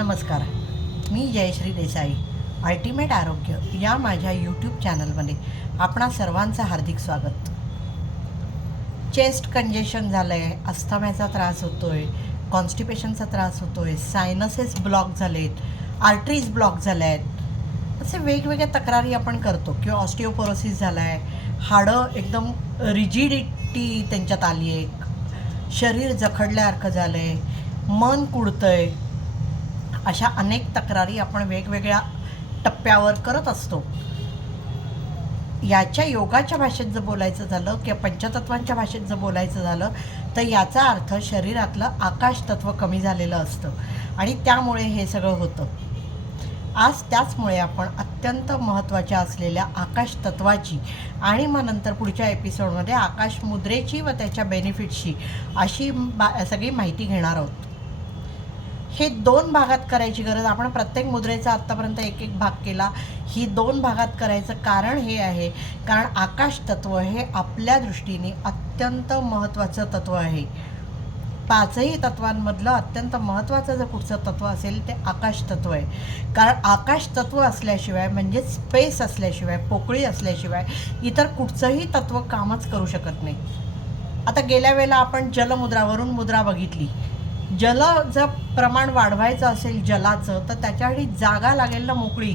नमस्कार. मी जयश्री देसाई. अल्टिमेट आरोग्य या माझ्या यूट्यूब चॅनलमध्ये आपणा सर्वांचं हार्दिक स्वागत. चेस्ट कंजेशन झालं आहे, अस्थम्याचा त्रास होतो आहे, कॉन्स्टिपेशनचा त्रास होतो आहे, सायनसेस ब्लॉक झाले आहेत, आर्टरीज ब्लॉक झाल्या आहेत, असे वेगवेगळ्या तक्रारी आपण करतो. किंवा ऑस्टिओपोरोसिस झाला आहे, हाडं एकदम रिजिडिटी त्यांच्यात आली आहे, शरीर जखडल्यासारखं झालं आहे, मन कुडतं आहे. अशा अनेक तक्रारी आपण वेगवेगळ्या टप्प्यावर करत असतो. याच्या योगाच्या भाषेत जर बोलायचं झालं किंवा पंचतत्वांच्या भाषेत जर बोलायचं झालं तर याचा अर्थ शरीरातलं आकाश तत्व कमी झालेलं असतं आणि त्यामुळे हे सगळं होतं. आज त्याचमुळे आपण अत्यंत महत्त्वाच्या असलेल्या आकाश तत्वाची आणि मग नंतर पुढच्या एपिसोडमध्ये आकाश मुद्रेची व त्याच्या बेनिफिट्सची अशी सगळी माहिती घेणार आहोत. हे 2 भागात करायची गरज. आपण प्रत्येक मुद्रेचा आत्तापर्यंत एक एक भाग केला. ही 2 भागात करायचं कारण हे आहे, कारण आकाश तत्व हे आपल्या दृष्टीने अत्यंत महत्त्वाचं तत्व आहे. 5ही तत्वांमधलं अत्यंत महत्त्वाचं जर कुठचं तत्व असेल ते आकाश तत्व आहे. कारण आकाश तत्व असल्याशिवाय म्हणजे स्पेस असल्याशिवाय, पोकळी असल्याशिवाय इतर कुठचंही तत्व कामच करू शकत नाही. आता गेल्या वेळेला आपण जलमुद्रावरून मुद्रा बघितली. जल जर प्रमाण वाढवायचं असेल जलाचं तर त्याच्यासाठी जागा लागेल ना मोकळी.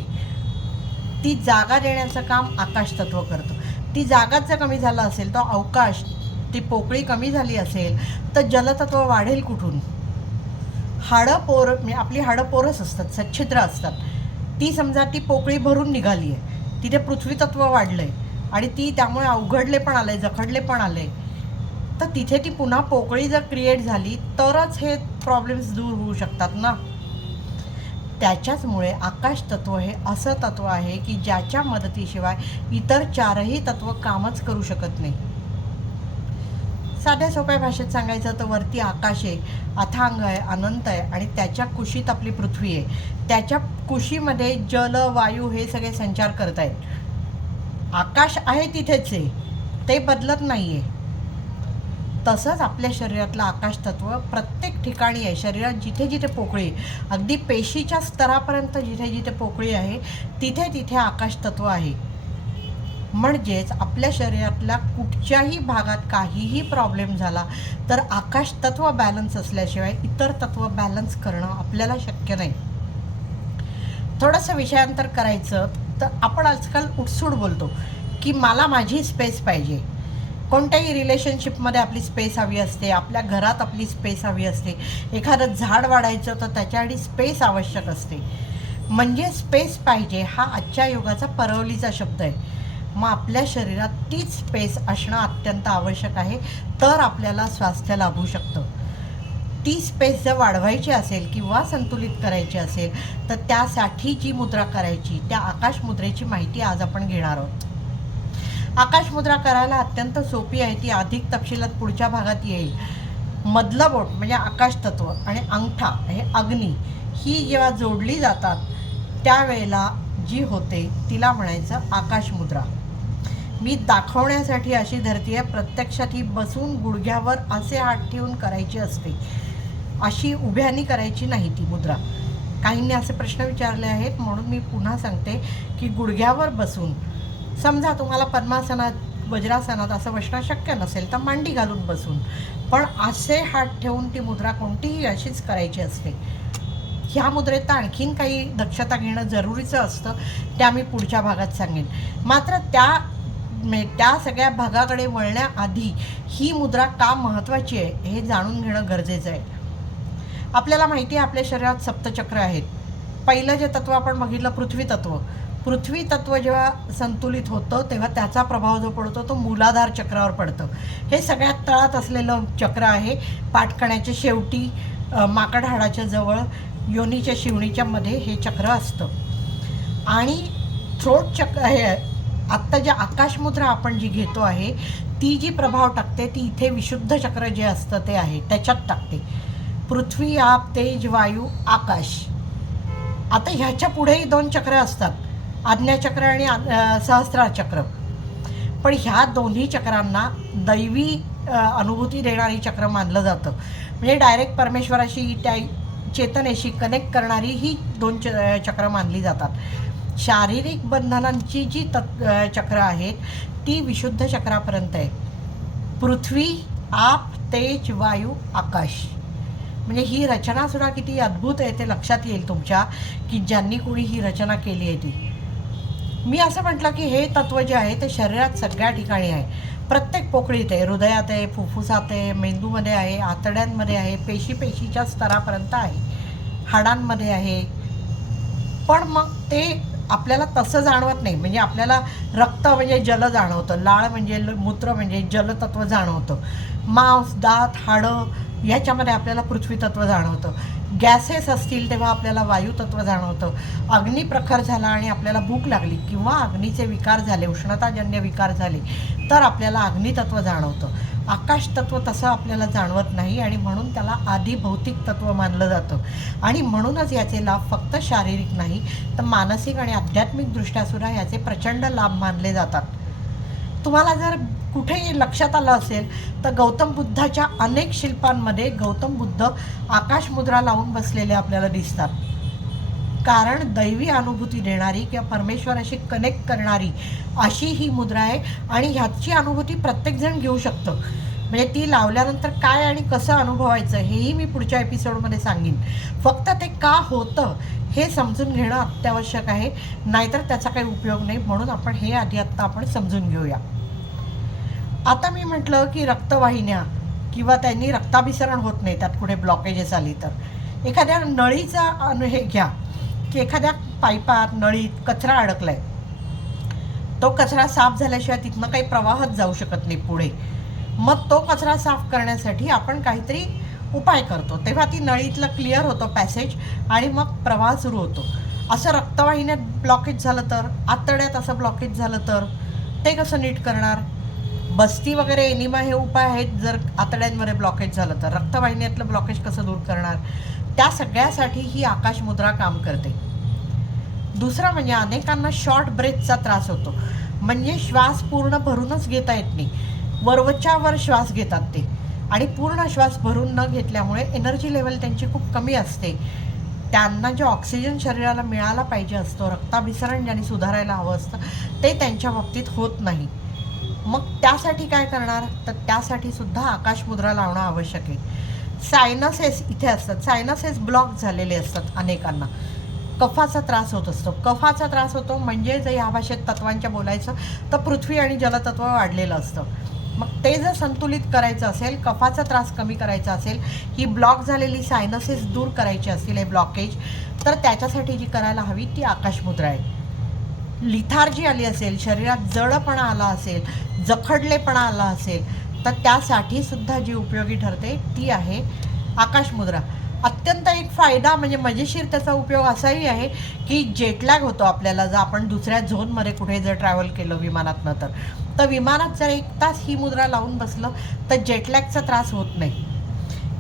ती जागा देण्याचं काम आकाश तत्व करतं. ती जागाच जर कमी झालं असेल तर अवकाश, ती पोकळी कमी झाली असेल तर जलतत्व वाढेल कुठून? आपली हाडं पोरस असतात, सच्छिद्र असतात. ती समजा ती पोकळी भरून निघाली आहे, तिथे पृथ्वी तत्व वाढलं आहे आणि ती त्यामुळे अवघडले पण आलं आहे, जखडले पण आलं आहे. तर तिथे ती पुन्हा पोकळी जर क्रिएट झाली तरच हे प्रॉब्लेम्स दूर होऊ शकतात ना. त्याच्याचमुळे आकाश तत्व हे असं तत्व आहे की ज्याच्या मदतीशिवाय इतर 4ही तत्व कामच करू शकत नाही. साध्या सोप्या भाषेत सांगायचं तर वरती आकाश आहे, अथांग आहे, अनंत आहे आणि त्याच्या कुशीत आपली पृथ्वी आहे. त्याच्या कुशीमध्ये जल, वायू हे सगळे संचार करत आहेत. आकाश आहे तिथेच आहे, ते बदलत नाही आहे. तसंच आपल्या शरीरातलं आकाश तत्व प्रत्येक ठिकाणी आहे. शरीरात जिथे जिथे पोकळी, अगदी पेशीच्या स्तरापर्यंत जिथे जिथे पोकळी आहे तिथे तिथे आकाश तत्व आहे. म्हणजेच आपल्या शरीरातल्या कुठच्याही भागात काहीही प्रॉब्लेम झाला तर आकाश तत्व बॅलन्स असल्याशिवाय इतर तत्व बॅलन्स करणं आपल्याला शक्य नाही. थोडंसं विषयांतर करायचं तर आपण आजकाल उठसूट बोलतो की मला माझी स्पेस पाहिजे. कोणत्याही रिलेशनशिपमध्ये आपली स्पेस हवी असते, आपल्या घरात आपली स्पेस हवी असते. एखादं झाड वाढायचं तर त्याच्यासाठी स्पेस आवश्यक असते. म्हणजे स्पेस पाहिजे हा आजच्या युगाचा परवलीचा शब्द आहे. मग आपल्या शरीरात तीच स्पेस असणं अत्यंत आवश्यक आहे, तर आपल्याला स्वास्थ्य लाभू शकतं. ती स्पेस जर वाढवायची असेल किंवा संतुलित करायची असेल तर त्यासाठी जी मुद्रा करायची त्या आकाश मुद्रेची माहिती आज आपण घेणार आहोत. आकाश मुद्रा करायला अत्यंत सोपी आहे. ती अधिक तपशिलात पुढच्या भागात येईल. मधलं बोट म्हणजे आकाश तत्व आणि अंगठा हे अग्नी ही जेव्हा जोडली जातात त्यावेळेला जी होते तिला म्हणायचं आकाश मुद्रा. मी दाखवण्यासाठी अशी धरती आहे, प्रत्यक्षात ही बसून गुडघ्यावर असे हात ठेवून करायची असते. अशी उभ्यानी करायची नाही ती मुद्रा. काहींनी असे प्रश्न विचारले आहेत म्हणून मी पुन्हा सांगते की गुडघ्यावर बसून, समजा तुम्हाला पद्मासनात, वज्रासनात असं बसणं शक्य नसेल तर मांडी घालून बसून, पण असे हात ठेवून ती मुद्रा कोणतीही अशीच करायची असते. ह्या मुद्रेत आणखीन काही दक्षता घेणं जरुरीचं असतं, त्या मी पुढच्या भागात सांगेन. मात्र त्या सगळ्या भागाकडे वळण्याआधी ही मुद्रा का महत्त्वाची आहे हे जाणून घेणं गरजेचं आहे. आपल्याला माहिती आहे आपल्या शरीरात सप्तचक्र आहेत. पहिलं जे तत्व आपण बघितलं पृथ्वी तत्व. पृथ्वी तत्व जेव्हा संतुलित होतं तेव्हा त्याचा प्रभाव जो पडतो तो मूलाधार चक्रावर पडतं. हे सगळ्यात तळात असलेलं चक्र आहे. पाठकण्याच्या शेवटी, माकड हाडाच्या जवळ, योनीच्या शिवणीच्या मध्ये हे चक्र असतं. आणि थ्रोट चक्र हे आत्ता जे आकाशमुद्रा आपण जी घेतो आहे ती जी प्रभाव टाकते ती इथे विशुद्ध चक्र जे असतं ते आहे त्याच्यात टाकते. पृथ्वी, आप, तेज, वायू, आकाश. आता ह्याच्या पुढेही 2 चक्र असतात, आज्ञाचक्र आणि सहस्रार चक्र. पण ह्या दोन्ही चक्रांना दैवी अनुभूती देणारी चक्र मानलं जातं. म्हणजे डायरेक्ट परमेश्वराशी त्या चेतनेशी कनेक्ट करणारी ही 2 चक्र मानली जातात. शारीरिक बंधनांची जी चक्र आहेत ती विशुद्ध चक्रापर्यंत आहे. पृथ्वी, आप, तेज, वायू, आकाश. म्हणजे ही रचनासुद्धा किती अद्भुत आहे ते लक्षात येईल तुमच्या, की ज्यांनी कोणी ही रचना केली आहे ती. मी असं म्हटलं की हे तत्त्व जे आहे ते शरीरात सगळ्या ठिकाणी आहे. प्रत्येक पोकळीत आहे, हृदयात आहे, फुफ्फुसात आहे, मेंदूमध्ये आहे, आतड्यांमध्ये आहे, पेशीच्या स्तरापर्यंत आहे, हाडांमध्ये आहे. पण मग ते आपल्याला तसं जाणवत नाही. म्हणजे आपल्याला रक्त म्हणजे जल जाणवतं, लाळ म्हणजे मूत्र म्हणजे जलतत्व जाणवतं, मांस, दात, हाडं ह्याच्यामध्ये आपल्याला पृथ्वी तत्व जाणवतं. गॅसेस असतील तेव्हा आपल्याला वायू तत्व जाणवतं. अग्नी प्रखर झाला आणि आपल्याला भूक लागली किंवा अग्नीचे विकार झाले, उष्णताजन्य विकार झाले तर आपल्याला अग्नितत्व जाणवतं. आकाश तत्व तसं आपल्याला जाणवत नाही आणि म्हणून त्याला आधी भौतिक तत्व मानलं जातं. आणि म्हणूनच याचे लाभ फक्त शारीरिक नाही तर मानसिक आणि आध्यात्मिकदृष्ट्यासुद्धा याचे प्रचंड लाभ मानले जातात. तुम्हाला जर कुठेही लक्षात आलं असेल तर गौतम बुद्धाच्या अनेक शिल्पांमध्ये गौतम बुद्ध आकाशमुद्रा लावून बसलेले आपल्याला दिसतात. कारण दैवी अनुभूती देणारी किंवा परमेश्वराशी कनेक्ट करणारी अशी ही मुद्रा आहे आणि ह्याची अनुभूती प्रत्येकजण घेऊ शकतं. म्हणजे ती लावल्यानंतर काय आणि कसं अनुभवायचं हेही मी पुढच्या एपिसोडमध्ये सांगेन. फक्त ते का होतं हे समजून घेणं अत्यावश्यक आहे, नाहीतर त्याचा काही उपयोग नाही. म्हणून आपण हे आत्ता आपण समजून घेऊया. आता मी म्हटलं की रक्तवाहिन्या किंवा त्यांनी रक्ताभिसरण होत नाही, त्यात कुठे ब्लॉकेजेस आली तर एखाद्या नळीचा हे घ्या की एखाद्या पाईपात नळीत कचरा अडकला आहे, तो कचरा साफ झाल्याशिवाय तिथनं काही प्रवाहच जाऊ शकत नाही पुढे. मग तो कचरा साफ करण्यासाठी आपण काहीतरी उपाय करतो, तेव्हा ती नळीतलं क्लिअर होतं पॅसेज आणि मग प्रवाह सुरू होतो. असं रक्तवाहिन्यात ब्लॉकेज झालं तर, आतड्यात असं ब्लॉकेज झालं तर ते कसं नीट करणार? बस्ती वगैरे एनिमा हे उपाय आहेत जर आतड्यांमध्ये ब्लॉकेज झालं तर. रक्तवाहिन्यातलं ब्लॉकेज कसं दूर करणार? त्या सगळ्यासाठी ही आकाशमुद्रा काम करते. दुसरं म्हणजे अनेकांना शॉर्ट ब्रेथचा त्रास होतो, म्हणजे श्वास पूर्ण भरूनच घेता येत नाही, वरवरच्या वर श्वास घेतात ते आणि पूर्ण श्वास भरून न घेतल्यामुळे एनर्जी लेवल त्यांची खूप कमी असते. त्यांना जो ऑक्सिजन शरीराला मिळाला पाहिजे असतो, रक्ताभिसरण ज्यांनी सुधारायला हवं असतं ते त्यांच्या बाबतीत होत नाही. मग त्यासाठी काय करणार? तर त्यासाठी सुद्धा आकाशमुद्रा लावणं आवश्यक आहे. सायनसेस इथे असतात, सायनसेस ब्लॉक झालेले असतात अनेकांना, कफाचा त्रास होत असतो. कफाचा त्रास होतो म्हणजे जर या भाषेत तत्वांच्या बोलायचं तर पृथ्वी आणि जलतत्व वाढलेलं असतं. मग ते जर संतुलित करायचं असेल, कफाचा त्रास कमी करायचा असेल, ही ब्लॉक झालेली सायनसेस दूर करायची असतील, हे ब्लॉकेज, तर त्याच्यासाठी जी करायला हवी ती आकाशमुद्रा आहे. लिथार्जी आली असेल, शरीरात जडपणा आला असेल, जखडलेपणा आला असेल तर त्यासाठी सुद्धा जी उपयोगी ठरते ती आहे आकाशमुद्रा. अत्यंत एक फायदा म्हणजे मजेशीर त्याचा उपयोग असाही आहे की जेटलॅग होतो आपल्याला. जर आपण दुसऱ्या झोनमध्ये कुठे जर ट्रॅव्हल केलं विमानातनं तर विमानात जर 1 तास ही मुद्रा लावून बसलं तर जेटलॅगचा त्रास होत नाही.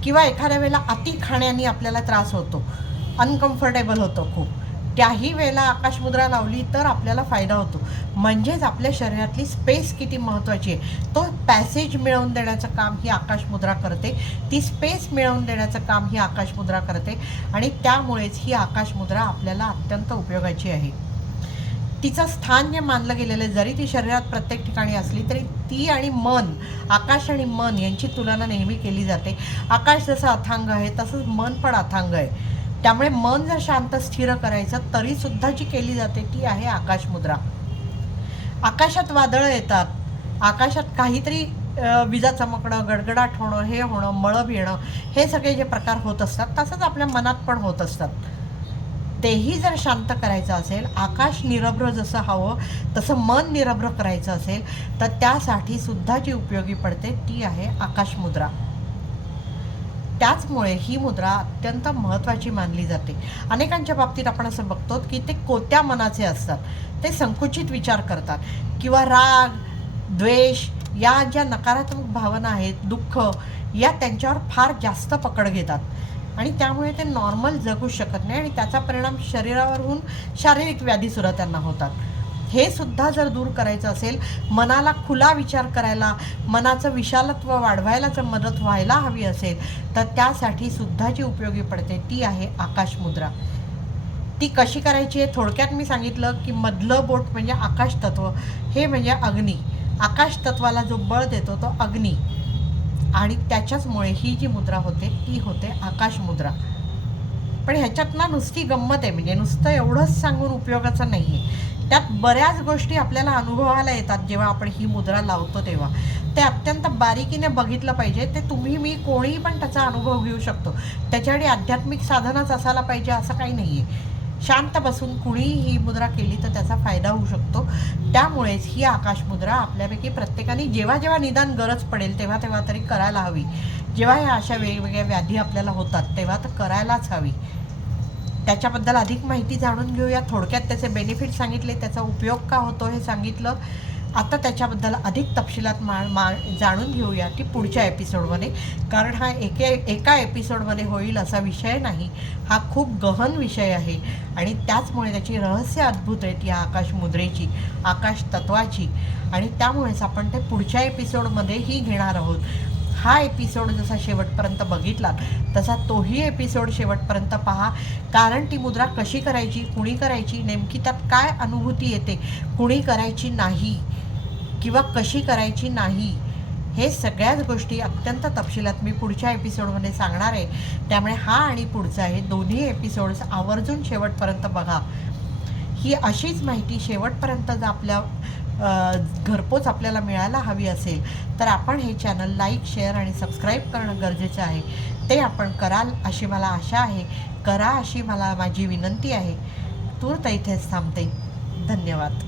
किंवा एखाद्या वेळेला अति खाण्याने आपल्याला त्रास होतो, अनकम्फर्टेबल होतं खूप, त्याही वेळेला आकाशमुद्रा लावली तर आपल्याला फायदा होतो. म्हणजेच आपल्या शरीरातली स्पेस किती महत्त्वाची आहे, तो पॅसेज मिळवून देण्याचं काम ही आकाशमुद्रा करते, ती स्पेस मिळवून देण्याचं काम ही आकाशमुद्रा करते आणि त्यामुळेच ही आकाशमुद्रा आपल्याला अत्यंत उपयोगाची आहे. तिचं स्थान जे मानलं गेलेलं आहे, जरी ती शरीरात प्रत्येक ठिकाणी असली तरी ती आणि मन, आकाश आणि मन यांची तुलना नेहमी केली जाते. आकाश जसं अथांग आहे तसंच मन पण अथांग आहे. त्यामुळे मन जर शांत स्थिर करायचं तरीसुद्धा जी केली जाते ती आहे आकाशमुद्रा. आकाशात वादळं येतात, आकाशात काहीतरी विजा चमकणं, गडगडाट होणं, हे होणं, मळभ येणं, हे सगळे जे प्रकार होत असतात तसंच आपल्या मनात पण होत असतात. तेही जर शांत करायचं असेल, आकाश निरभ्र जसं हवं तसं मन निरभ्र करायचं असेल तर त्यासाठी सुद्धा जी उपयोगी पडते ती आहे आकाशमुद्रा. त्याचमुळे ही मुद्रा अत्यंत महत्त्वाची मानली जाते. अनेकांच्या बाबतीत आपण असं बघतो की ते कोत्या मनाचे असतात, ते संकुचित विचार करतात किंवा राग, द्वेष या ज्या नकारात्मक भावना आहेत, दुःख, या त्यांच्यावर फार जास्त पकड घेतात आणि त्यामुळे ते नॉर्मल जगू शकत नाही आणि त्याचा परिणाम शरीरावर होऊन शारीरिक व्याधीसुद्धा त्यांना होतात. हे सुद्धा जर दूर करायचं असेल, मनाला खुला विचार करायला, मनाचं विशालत्व वाढवायला जर मदत व्हायला हवी असेल, तर त्यासाठी सुद्धा जी उपयोगी पडते ती आहे आकाश मुद्रा. ती कशी करायची आहे थोडक्यात मी सांगितलं, की मधलं बोट म्हणजे आकाश तत्व, हे म्हणजे अग्नी. आकाश तत्वाला जो बळ देतो तो अग्नी, आणि त्याच्याचमुळे ही जी मुद्रा होते ती होते आकाश मुद्रा. पण ह्याच्यात ना नुसती गंमत आहे, म्हणजे नुसतं एवढंच सांगून उपयोगाचं नाही आहे. त्यात बऱ्याच गोष्टी आपल्याला अनुभवायला येतात जेव्हा आपण ही मुद्रा लावतो तेव्हा. ते अत्यंत बारीकीने बघितलं पाहिजे. ते तुम्ही मी कोणीही पण त्याचा अनुभव घेऊ शकतो. त्याच्यासाठी आध्यात्मिक साधनच असायला पाहिजे असं काही नाही आहे. शांत बसून कुणीही ही मुद्रा केली तर त्याचा फायदा होऊ शकतो. त्यामुळेच ही आकाश मुद्रा आपल्यापैकी प्रत्येकाने जेव्हा जेव्हा निदान गरज पडेल तेव्हा तेव्हा तरी करायला हवी. जेव्हा ह्या अशा वेगवेगळ्या व्याधी आपल्याला होतात तेव्हा तर करायलाच हवी. त्याच्याबद्दल अधिक माहिती जाणून घेऊया. थोडक्यात त्याचे बेनिफिट सांगितले, त्याचा उपयोग का होतो हे सांगितलं. आता त्याच्याबद्दल अधिक तपशिलात जाणून घेऊया की पुढच्या एपिसोडमध्ये, कारण हा एका एपिसोडमध्ये होईल असा विषय नाही. हा खूप गहन विषय आहे आणि त्याचमुळे त्याची रहस्य अद्भुत आहेत या आकाश मुद्रेची, आकाश तत्वाची, आणि त्यामुळेच आपण ते पुढच्या एपिसोडमध्येही घेणार आहोत. हा एपिसोड जसा शेवटपर्यंत बघितला तसा तोही एपिसोड शेवटपर्यंत पहा, कारण ती मुद्रा कशी करायची, कुणी करायची, नेमकी त्यात काय अनुभूती येते, कुणी करायची नाही किंवा कशी करायची नाही, हे सगळ्याच गोष्टी अत्यंत तपशिलात मी पुढच्या एपिसोडमध्ये सांगणार आहे. त्यामुळे हा आणि पुढचा हे दोन्ही एपिसोड्स आवर्जून शेवटपर्यंत बघा. ही अशीच माहिती शेवटपर्यंत जर आपल्या घरपोच आपल्याला मिळायला हवी असेल तर आपण हे चॅनल लाईक, शेअर आणि सबस्क्राईब करणं गरजेचं आहे. ते आपण कराल अशी मला आशा आहे. करा अशी मला माझी विनंती आहे. तूर्त इथेच थांबते. धन्यवाद.